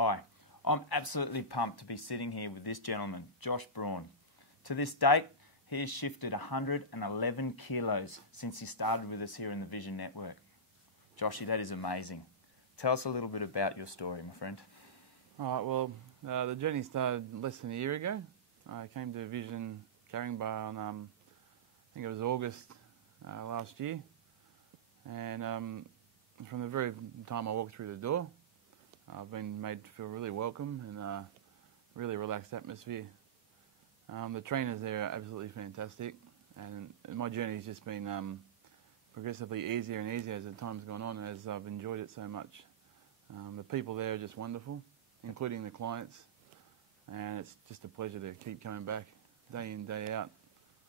Hi, I'm absolutely pumped to be sitting here with this gentleman, Josh Braund. To this date, he has shifted 111 kilos since he started with us here in the Vision Network. Joshy, that is amazing. Tell us a little bit about your story, my friend. All right, well, the journey started less than a year ago. I came to Vision Caringbah on, I think it was August last year. And from the very time I walked through the door, I've been made to feel really welcome and a really relaxed atmosphere. The trainers there are absolutely fantastic, and my journey's just been progressively easier and easier as the time's gone on, as I've enjoyed it so much. The people there are just wonderful, including the clients, and it's just a pleasure to keep coming back day in, day out.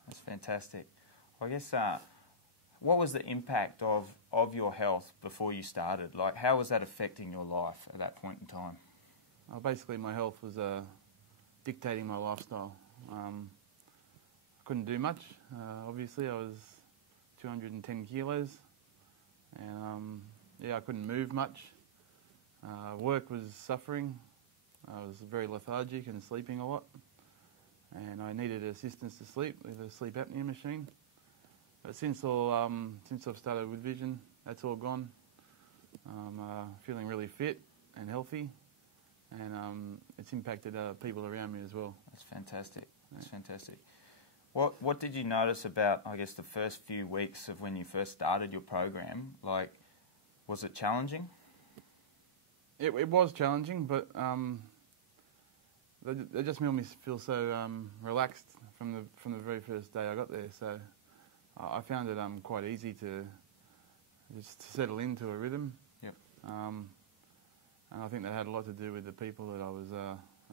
That's fantastic. I guess, what was the impact of your health before you started? Like, how was that affecting your life at that point in time? Basically, my health was dictating my lifestyle. I couldn't do much. Obviously, I was 210 kilos, and yeah, I couldn't move much. Work was suffering. I was very lethargic and sleeping a lot, and I needed assistance to sleep with a sleep apnea machine. But since I've started with Vision, that's all gone. I'm feeling really fit and healthy, and it's impacted people around me as well. That's fantastic. That's fantastic. What did you notice about, I guess, the first few weeks of when you first started your program? Like, was it challenging? It was challenging, but they just made me feel so relaxed from the very first day I got there. So I found it quite easy to just settle into a rhythm. Yep. And I think that had a lot to do with the people that I was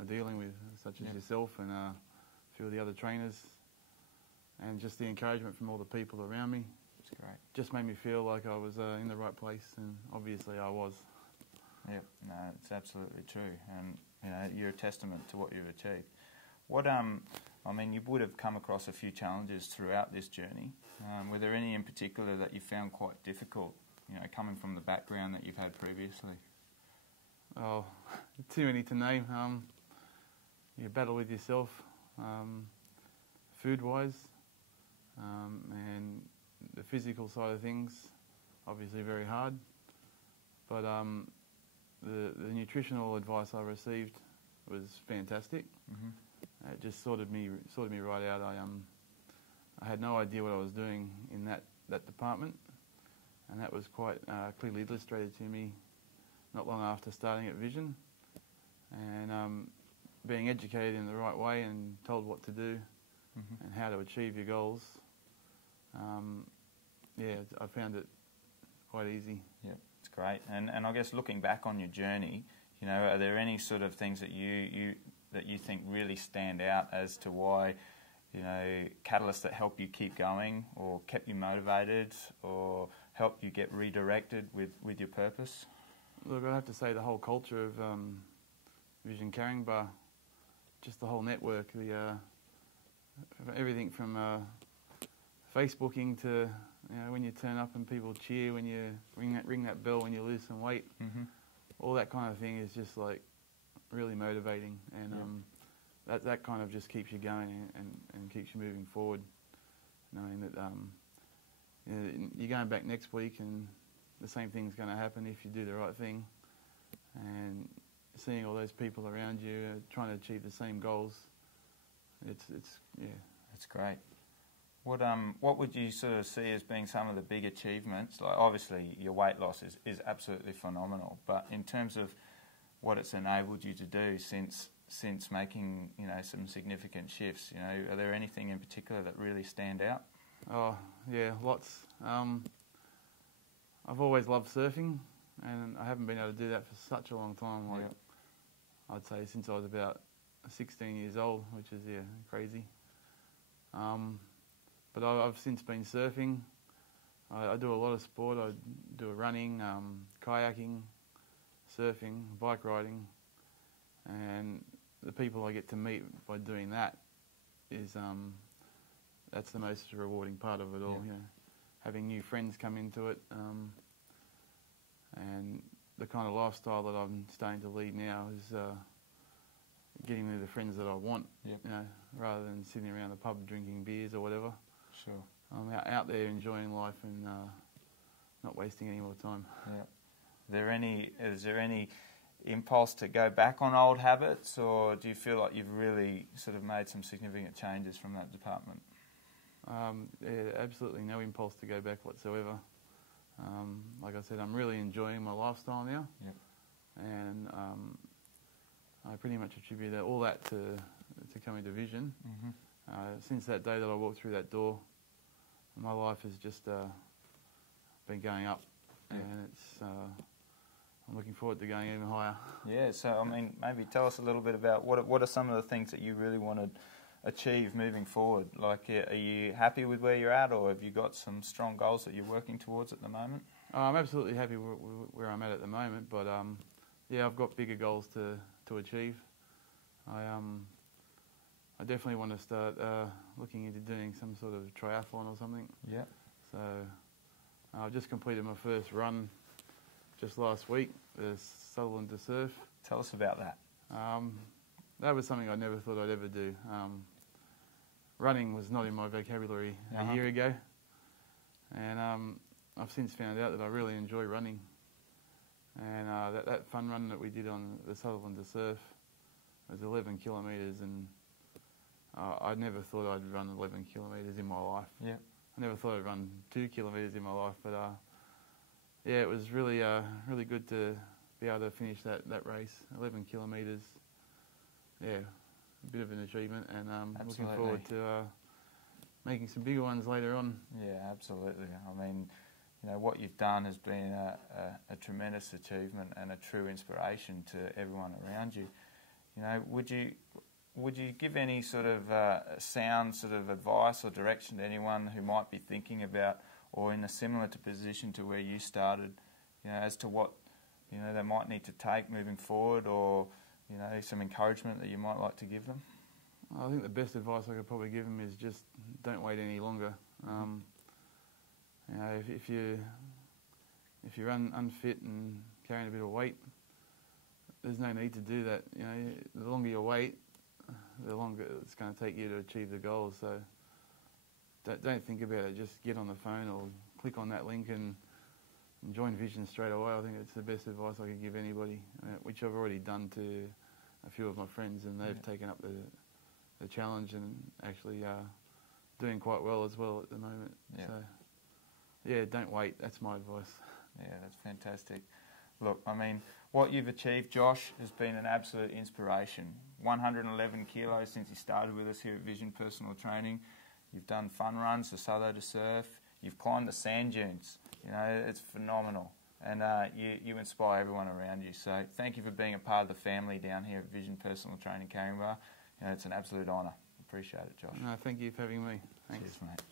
dealing with, such as yourself and a few of the other trainers, and just the encouragement from all the people around me. That's great. Just made me feel like I was in the right place, and obviously I was. Yep, no, it's absolutely true, and you know, you're a testament to what you've achieved. I mean, you would have come across a few challenges throughout this journey. Were there any in particular that you found quite difficult, you know, coming from the background that you've had previously? Oh, too many to name. You battle with yourself, food-wise, and the physical side of things, obviously very hard. But the nutritional advice I received was fantastic. Mm-hmm. It just sorted me right out. I had no idea what I was doing in that department, and that was quite clearly illustrated to me not long after starting at Vision. And being educated in the right way and told what to do and how to achieve your goals, yeah, I found it quite easy. Yeah, it's great. And I guess looking back on your journey, you know, are there any sort of things that you think really stand out as to why, you know, catalysts that help you keep going or kept you motivated or helped you get redirected with your purpose? Look, I have to say the whole culture of Vision Caringbah, just the whole network, everything from Facebooking to, you know, when you turn up and people cheer when you ring that bell when you lose some weight, all that kind of thing is just like really motivating, and that kind of just keeps you going and keeps you moving forward, knowing that you know, you're going back next week and the same thing's going to happen if you do the right thing, and seeing all those people around you trying to achieve the same goals, it's yeah. That's great. What would you sort of see as being some of the big achievements? Like, obviously your weight loss is absolutely phenomenal, but in terms of what it's enabled you to do since making, you know, some significant shifts, you know, are there anything in particular that really stand out? Oh yeah, lots. I've always loved surfing, and I haven't been able to do that for such a long time. Like, I'd say since I was about 16 years old, which is crazy. But I've since been surfing. I do a lot of sport. I do running, kayaking, surfing, bike riding, and the people I get to meet by doing that is that's the most rewarding part of it all. You know, having new friends come into it, and the kind of lifestyle that I'm starting to lead now is getting with the friends that I want, Yep. you know, rather than sitting around the pub drinking beers or whatever. Sure. I'm out there enjoying life and not wasting any more time. Yeah. Is there any impulse to go back on old habits, or do you feel like you've really sort of made some significant changes from that department? Yeah, absolutely no impulse to go back whatsoever. Like I said, I'm really enjoying my lifestyle now. Yep. And I pretty much attribute all that to coming to Vision. Mm-hmm. Since that day that I walked through that door, my life has just been going up, Yeah. and it's I'm looking forward to going even higher. Yeah, so I mean, maybe tell us a little bit about what are some of the things that you really want to achieve moving forward? Like, are you happy with where you're at, or have you got some strong goals that you're working towards at the moment? I'm absolutely happy where I'm at the moment, but yeah, I've got bigger goals to achieve. I definitely want to start looking into doing some sort of triathlon or something. Yeah. So I've just completed my first run just last week, the Sutherland to Surf. Tell us about that. That was something I never thought I'd ever do. Running was not in my vocabulary a year ago, and I've since found out that I really enjoy running. And that fun run that we did on the Sutherland to Surf was 11 kilometres, and I never thought I'd run 11 kilometres in my life. Yeah. I never thought I'd run 2 kilometres in my life, but yeah, it was really really good to be able to finish that race, 11 kilometres. Yeah, a bit of an achievement, and looking forward to making some bigger ones later on. Yeah, absolutely. I mean, you know, what you've done has been a tremendous achievement and a true inspiration to everyone around you. You know, would you give any sort of sound sort of advice or direction to anyone who might be thinking about or in a similar position to where you started, you know, as to what, you know, they might need to take moving forward, or, you know, some encouragement that you might like to give them? I think the best advice I could probably give them is just don't wait any longer. You know, if you're unfit and carrying a bit of weight, there's no need to do that. You know, the longer you wait, the longer it's going to take you to achieve the goals. So don't think about it. Just get on the phone or click on that link and join Vision straight away. I think it's the best advice I could give anybody, which I've already done to a few of my friends, and they've taken up the challenge and actually doing quite well as well at the moment. Yeah. So yeah, don't wait. That's my advice. Yeah, that's fantastic. Look, I mean, what you've achieved, Josh, has been an absolute inspiration. 111 kilos since you started with us here at Vision Personal Training. You've done fun runs, the Sutho to Surf. You've climbed the sand dunes. You know, it's phenomenal. And you inspire everyone around you. So thank you for being a part of the family down here at Vision Personal Training Caringbah. You know, it's an absolute honour. Appreciate it, Josh. No, thank you for having me. Thanks. Cheers, mate.